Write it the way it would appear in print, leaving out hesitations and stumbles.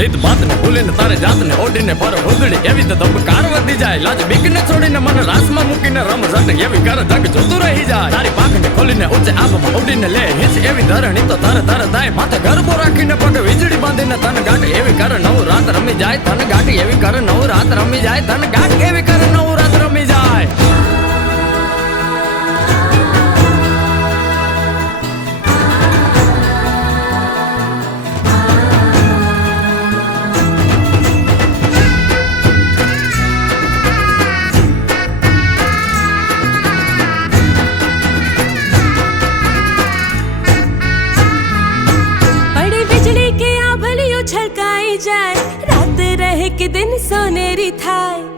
રીત બાત ને ભૂલીને તારે જાત ને ઓઢીને પર ઉધડી એવી તો ધબકાર વધી જાય લાજ બીક ને છોડીને મને રાસમાં મૂકીને રમ જટ એવી કર ધગ જોતું રહી જાય તારી પાંખને ખોલીને ઊંચે આબમાં ઉડીને લે હિંચ એવી ધરણી તો તર તર થાય માથે ગરબો રાખીને પગ વીજળી બાંધીને તન ગાંઠ એવી કર નવ રાત રમી જાય તન ગાંઠ એવી કર નવ રાત રમી જાય તન ગાંઠ એવી કર નવ રાત રમી જાય छलकाई जाए रात रहे कि दिन सोनेरी थाय